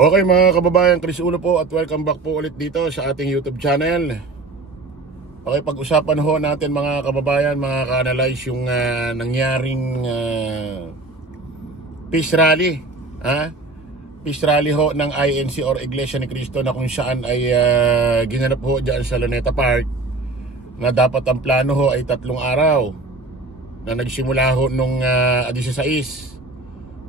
Okay mga kababayan, Chris Ulo po at welcome back po ulit dito sa ating YouTube channel. Okay, pag-usapan ho natin mga kababayan, mga ka-analyze yung nangyaring peace rally. Peace rally ho ng INC or Iglesia ni Cristo na kung saan ay ginanap ho dyan sa Luneta Park, na dapat ang plano ho ay 3 araw na nagsimula ho nung 16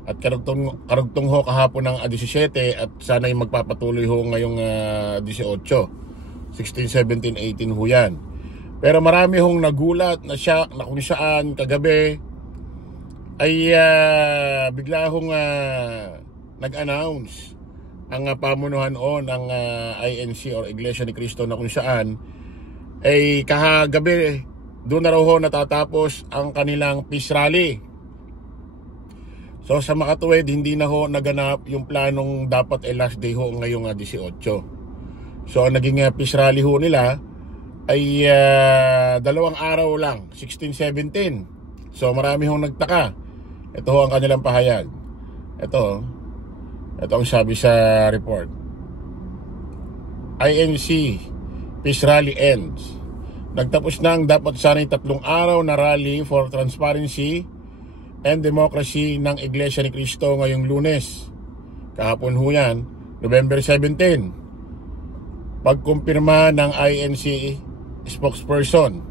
at karugtong ho kahapon ng 17 at sana'y magpapatuloy ho ngayong 18, 16, 17, 18 ho yan. Pero marami hong nagulat na kung saan kagabi ay bigla hong nag-announce ang pamunuhan o ng INC or Iglesia ni Cristo na kung saan ay kahagabi doon na raw ho natatapos ang kanilang peace rally. So sa makatuwid, hindi na ho naganap yung planong dapat last day ho ngayong 18. So ang naging peace rally ho nila ay 2 araw lang, 16, 17. So marami hong nagtaka. Ito ho ang kanilang pahayag. Ito ang sabi sa report. INC peace rally ends. Nagtapos na ang dapat sana'y 3 araw na rally for transparency and democracy ng Iglesia ni Cristo ngayong Lunes. Kahapon ho yan, November 17. Pagkumpirma ng INC spokesperson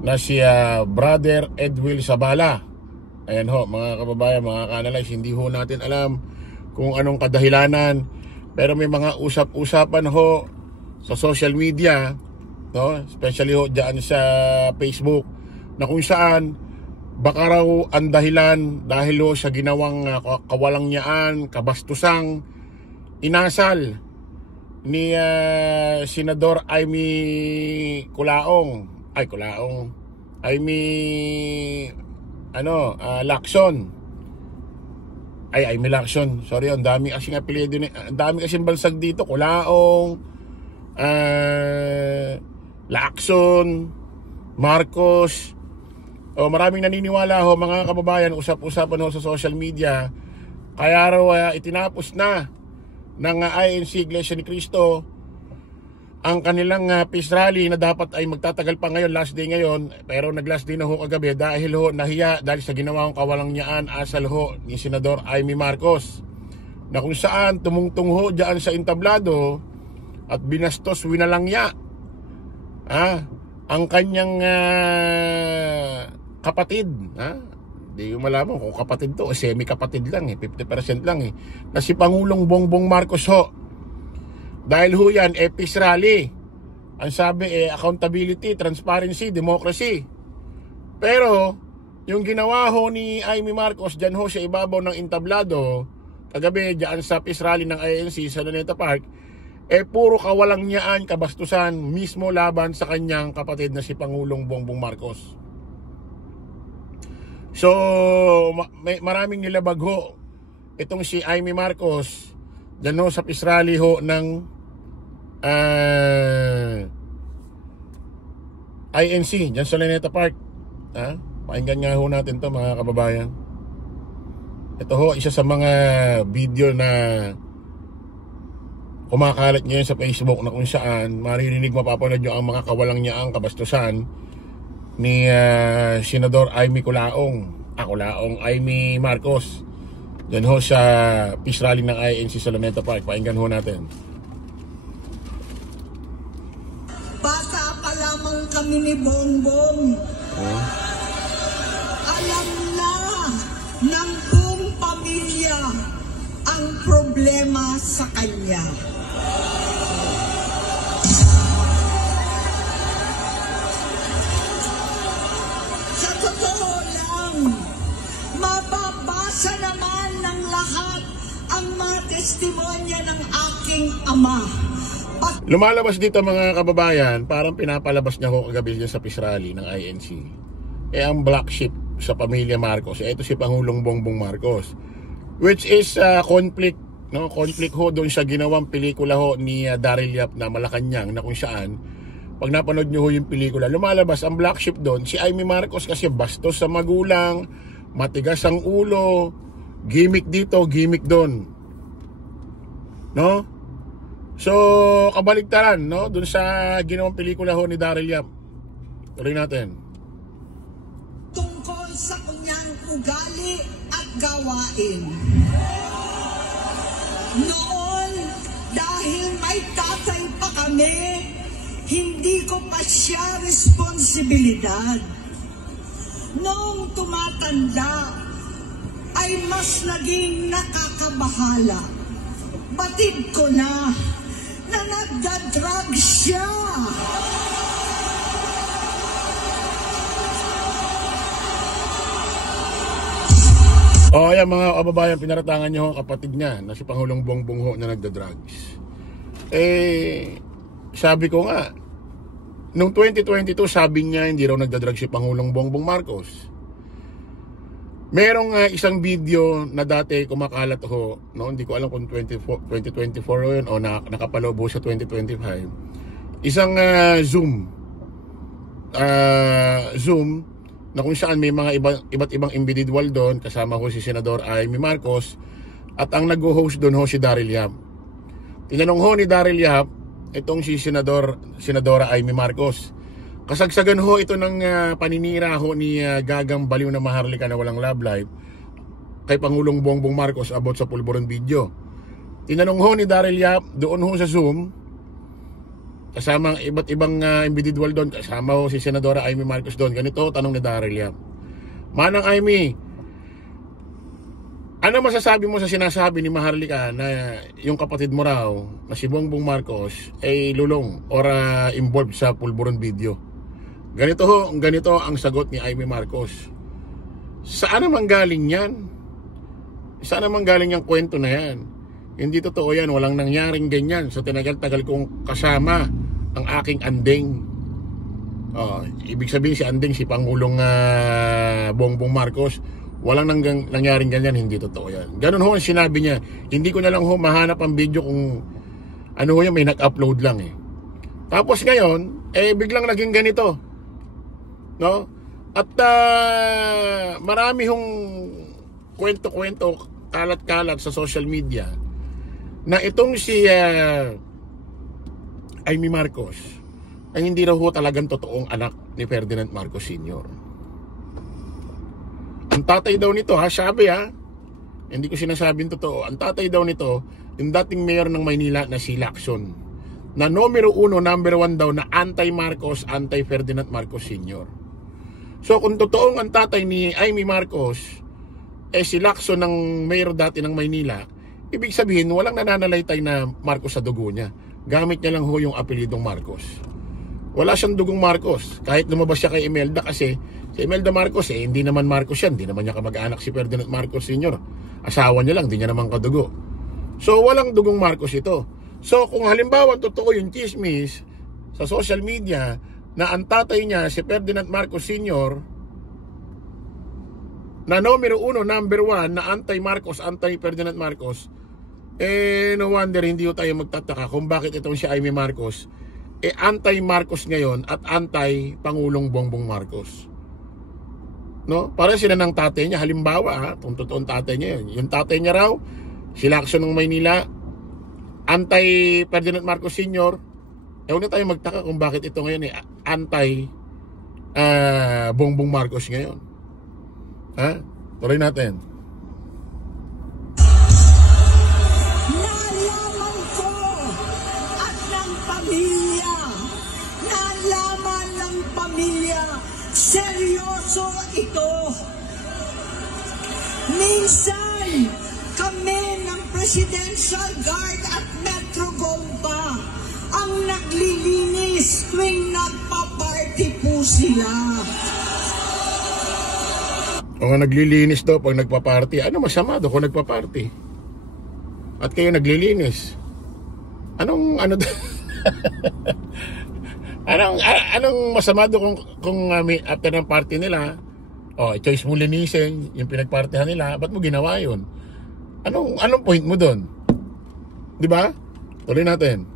na si Brother Edwil Sabala. Ayan ho mga kababayan, mga ka-analyze, hindi ho natin alam kung anong kadahilanan, pero may mga usap-usapan ho sa social media, no? Especially ho dyan sa Facebook, na kung saan baka raw ang dahilan dahil ho sa ginawang kawalangyaan, kabastusang inasal ni Senador Aimee Lacson. Aimee Lacson. Sorry, ang dami kasing apelyido, ang dami kasing bansag dito. Culaong, Lacson, Marcos. Maraming naniniwala ho mga kababayan, usap-usapan ho sa social media. Kaya raw itinapos na ng INC Iglesia ni Cristo ang kanilang peace rally na dapat ay magtatagal pa ngayon, last day ngayon. Pero nag-last day na ho kagabi dahil ho nahiya dahil sa ginawang kawalangyaan asal ho ni Senador Aimee Marcos, na kung saan tumungtong ho dyan sa entablado at binastos, winalangya ang kanyang kapatid. Hindi ko malaman kung kapatid to o semi-kapatid lang, 50% lang na si Pangulong Bongbong Marcos ho. Dahil ho yan peace rally, ang sabi accountability, transparency, democracy. Pero yung ginawa ho ni Aimee Marcos dyan ho sa ibabaw ng entablado kagabi dyan sa peace rally ng INC sa Luneta Park, puro kawalangyaan, kabastusan mismo laban sa kanyang kapatid na si Pangulong Bongbong Marcos. So maraming nilabag ho itong si Aimee Marcos dyan ho sa peace rally ho ng INC dyan sa Luneta Park. Pakinggan nga ho natin to mga kababayan. Ito ho isa sa mga video na kumakalat ngayon sa Facebook, na kung saan maririnig, mapapanood nyo ang mga kawalangyaan, kabastusan ni Senador Aimee Marcos dyan ho sa peace rally ng INC sa Luneta Park. Pakinggan ho natin. Bata pa lamang kami ni Bongbong, alam na ng buong pamilya ang problema sa kanya. Sa totoo lang, mababasa naman ng lahat ang mga testimonya ng aking ama. Lumalabas dito mga kababayan, parang pinapalabas niya ho kagabi sa peace rally ng INC. Ang black sheep sa pamilya Marcos, ito si Pangulong Bongbong Marcos, which is conflict ho doon sa ginawang pelikula ho ni Daryl Yap na Malacanang, na kung saan pag napanood nyo ho yung pelikula, lumalabas ang black sheep doon si Aimee Marcos kasi bastos sa magulang, matigas ang ulo, gimmick dito, gimmick doon. No? So, kabaligtaran, no? Dun sa ginawang pelikula ho ni Daryl Yap. Tuloy natin. Tungkol sa kanyang ugali at gawain. Noon, dahil may tatay pa kami, hindi ko pa siya responsibilidad. Noong tumatanda, ay mas naging nakakabahala. Batid ko na nagda-drug siya. Yan mga kababayan, pinaratangan niyo ang kapatid niya na si Pangulong Bongbong ho na nagda-drugs. Sabi ko nga, noong 2022 sabi niya hindi raw nagda-drugs si Pangulong Bongbong Marcos. Merong isang video na dati kumakalat ho, no? Hindi ko alam kung 2024 yun o nakapalobo sa 2025. Isang Zoom na kung saan may mga iba't ibang individual doon, kasama ho si Senador Amy Marcos, at ang nag-host doon ho si Daryl Yap. Tinanong ho ni Daryl Yap itong si Senadora Amy Marcos. Kasagsagan ho ito ng paninira ho ni Gagang Baliw na Maharlika na walang love life kay Pangulong Bongbong Marcos about sa pulburon video. Tinanong ho ni Daryl Yap doon ho sa Zoom, kasama iba't ibang individual doon, kasama ho si Senadora Amy Marcos doon. Ganito tanong ni Daryl Yap: Manang Amy, ano masasabi mo sa sinasabi ni Maharlika na yung kapatid mo raw na si Bongbong Marcos ay lulong or involved sa pulburon video? Ganito ang sagot ni Amy Marcos. Saan naman galing yan? Saan naman galing yung kwento na yan? Hindi totoo yan, walang nangyaring ganyan. So tinagal-tagal kong kasama ang aking andeng. Ibig sabihin si andeng si Pangulong Bongbong Marcos. Walang nangyaring ganyan, hindi totoo yan. Ganun ho ang sinabi niya. Hindi ko na lang ho mahanap ang video kung ano ho yan, may nag-upload lang eh. Tapos ngayon, biglang naging ganito. No? At marami hong kwento-kwento, kalat-kalat sa social media na itong si Amy Marcos ay hindi raw ho talagang totoong anak ni Ferdinand Marcos Sr. Ang tatay daw nito, sabi hindi ko sinasabing totoo. Ang tatay daw nito, yung dating mayor ng Maynila na si Lacson, na number 1 daw na anti-Marcos, anti-Ferdinand Marcos Sr. So kung totoong ang tatay ni Amy Marcos si Lacson ng mayor dati ng Maynila, ibig sabihin walang nananalaytay na Marcos sa dugo niya. Gamit niya lang ho yung apelidong Marcos. Wala siyang dugong Marcos. Kahit lumabas siya kay Imelda, kasi si Imelda Marcos hindi naman Marcos yan. Hindi naman niya kamag-anak si Ferdinand Marcos Sr. Asawa niya lang, hindi niya naman kadugo. So walang dugong Marcos ito. So kung halimbawa totoo yung chismis sa social media na ang tatay niya si Ferdinand Marcos Sr. na number 1 na anti-Marcos, anti-Ferdinand Marcos, no wonder hindi tayo magtataka kung bakit itong si Amy Marcos anti-Marcos ngayon at anti-Pangulong Bongbong Marcos. No? Para sila ng tatay niya. Halimbawa, kung totoong tatay niya yun, yung tatay niya raw si Lacson ng Maynila, anti-Ferdinand Marcos Sr. Huwag na tayo magtaka kung bakit ito ngayon anti-Bongbong Marcos ngayon. Tuloy natin. Nalaman ko at ng pamilya, nalaman ng pamilya, seryoso ito. Minsan, kami ng Presidential Guard at Metro Gompa ang naglilinis tuwing nagpa-party po sila. O naglilinis daw pag nagpa-party. Ano masama daw kung nagpa-party? At kayo naglilinis? Anong masama daw kung after ng party nila, choice mo linisin yung pinagpartihan nila, ba't mo ginawa yun? Anong point mo doon? Di ba? Tuloy natin.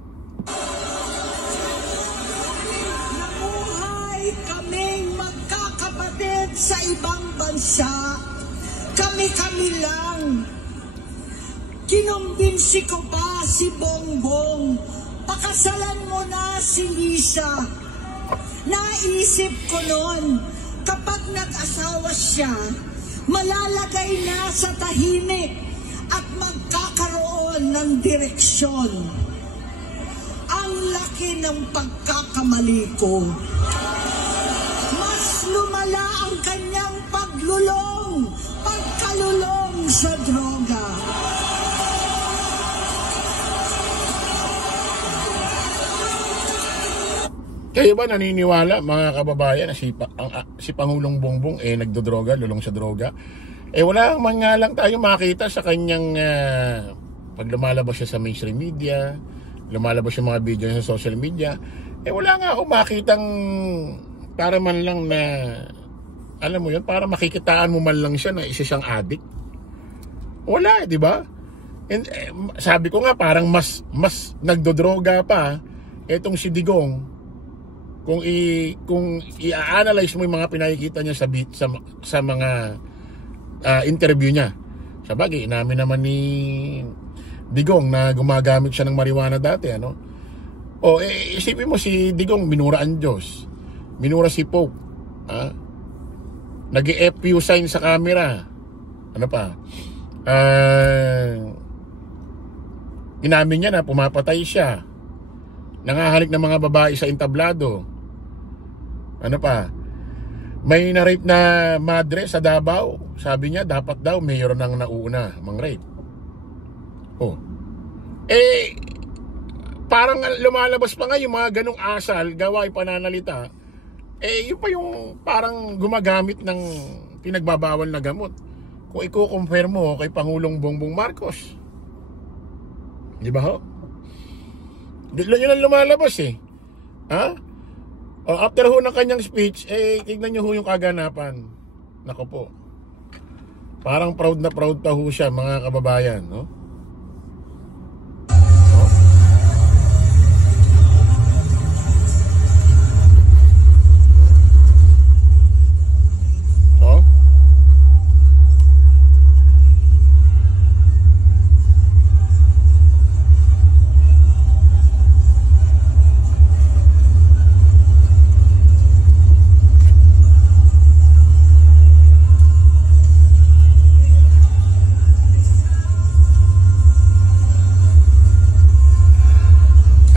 Nabuhay kaming magkakapatid sa ibang bansa. Kami-kami lang. Kinumbinsi ko pa si Bongbong. Pakasalan mo na si Lisa. Naisip ko noon, kapag nag-asawa siya, malalagay na sa tahimik at magkakaroon ng direksyon. Ang laki ng pagkakamali ko. Mas lumala ang kanyang pagkalulong sa droga. Kayo ba naniniwala, mga kababayan, na si Pangulong Bongbong nagdodroga, lulong sa droga? Wala man nga lang tayo makita sa kanyang pag lumalabas siya sa mainstream media, lumalabas yung mga video sa social media, wala nga akong makitang para man lang na, alam mo yun, para makikitaan mo man lang siya na isa siyang addict. Wala, di ba? Sabi ko nga, parang mas nagdodroga pa etong si Digong. Kung i-analyze mo yung mga pinakikita niya sa mga interview niya. Sabagay, inamin naman ni Digong na gumagamit siya ng marijuana dati, ano? Isipin mo si Digong, minura ang Diyos. Minura si Pope. Nag-FU sign sa camera. Ano pa? Inamin niya na pumapatay siya. Nangahalik ng mga babae sa entablado. Ano pa? May na-rape na madre sa Davao. Sabi niya, dapat daw mayor nang nauna mang-rape. Parang lumalabas pa nga yung mga ganong asal, gawain pananalita. Yun pa yung parang gumagamit ng pinagbabawal na gamot. Kung i-compare mo kay Pangulong Bongbong Marcos. Di ba ho? Yun ang lumalabas after ho ng kanyang speech, tignan nyo ho yung kaganapan. Nako po. Parang proud na proud pa ho siya, mga kababayan, no?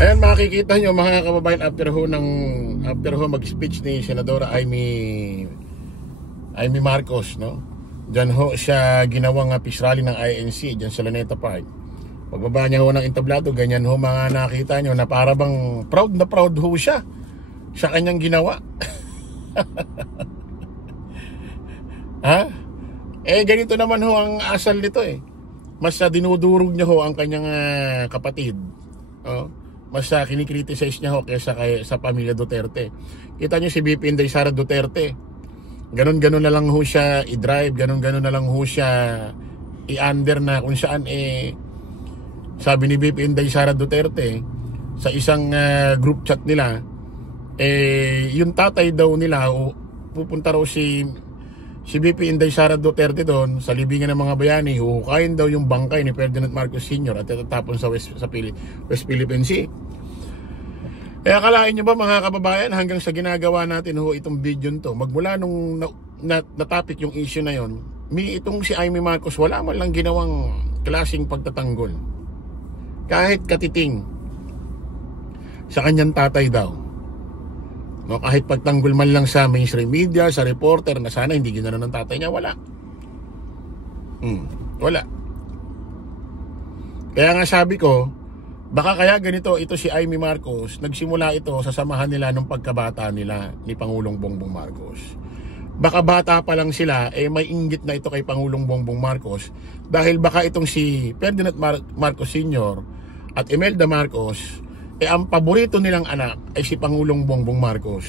Ayan, makikita nyo mga kababayan, after ho mag-speech ni Senadora Amy Marcos, no? Diyan ho siya ginawang peace rally ng INC diyan sa Luneta Park. Pagbaba niya ho ng entablado, ganyan ho mga nakita nyo na para bang proud na proud ho siya sa kanyang ginawa. Ganito naman ho ang asal nito Mas dinudurog niya ho ang kanyang kapatid. Mas kinikriticize niya ho kaysa sa pamilya Duterte. Kita niyo si VP Inday Sara Duterte. Ganon-ganon na lang ho siya i-drive, ganon-ganon na lang ho siya i-under na kung saan sabi ni VP Inday Sara Duterte sa isang group chat nila, yung tatay daw nila, pupunta raw si VP Inday Sara Duterte doon sa libingan ng mga bayani, huhukayin daw yung bangkay ni Ferdinand Marcos Sr. at itatapon sa West Philippine Sea. Kaya akalain nyo ba mga kababayan, hanggang sa ginagawa natin itong video to, magmula nung na-topic yung issue na yon, itong si Amy Marcos wala man lang ginawang klaseng pagtatanggol. Kahit katiting sa kanyang tatay daw. No, kahit pagtanggol man lang sa mainstream media, sa reporter na sana hindi ginano ng tatay niya, wala. Wala. Kaya nga sabi ko, baka kaya ganito, ito si Amy Marcos, nagsimula ito sa samahan nila nung pagkabata nila ni Pangulong Bongbong Marcos. Baka bata pa lang sila, may inggit na ito kay Pangulong Bongbong Marcos, dahil baka itong si Ferdinand Marcos Sr. at Imelda Marcos, ang paborito nilang anak ay si Pangulong Bongbong Marcos.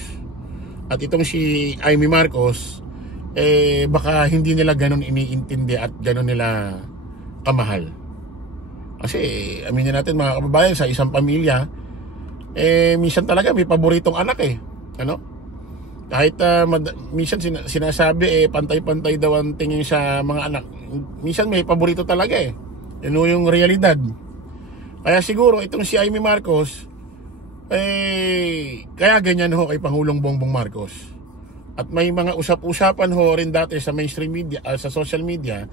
At itong si Amy Marcos, baka hindi nila ganon iniintindi at ganon nila kamahal. Kasi aminin natin mga kababayan, sa isang pamilya, minsan talaga may paboritong anak ano? Kahit minsan sinasabi pantay-pantay daw ang tingin sa mga anak. Minsan may paborito talaga Yun yung realidad. Kaya siguro itong si Amy Marcos, kaya ganyan ho kay Pangulong Bongbong Marcos. At may mga usap-usapan ho rin dati sa mainstream media, sa social media,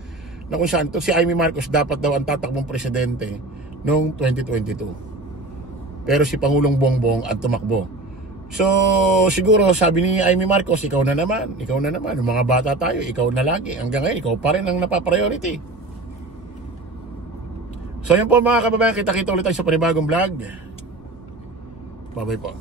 na kung saan to si Amy Marcos dapat daw ang tatakbong presidente noong 2022. Pero si Pangulong Bongbong ang tumakbo. So siguro sabi ni Amy Marcos, ikaw na naman, yung mga bata tayo, ikaw na lagi, hanggang ngayon ikaw pa rin ang napapriority. So yun po mga kababayan, kita-kita ulit tayo sa panibagong vlog. Bye bye po.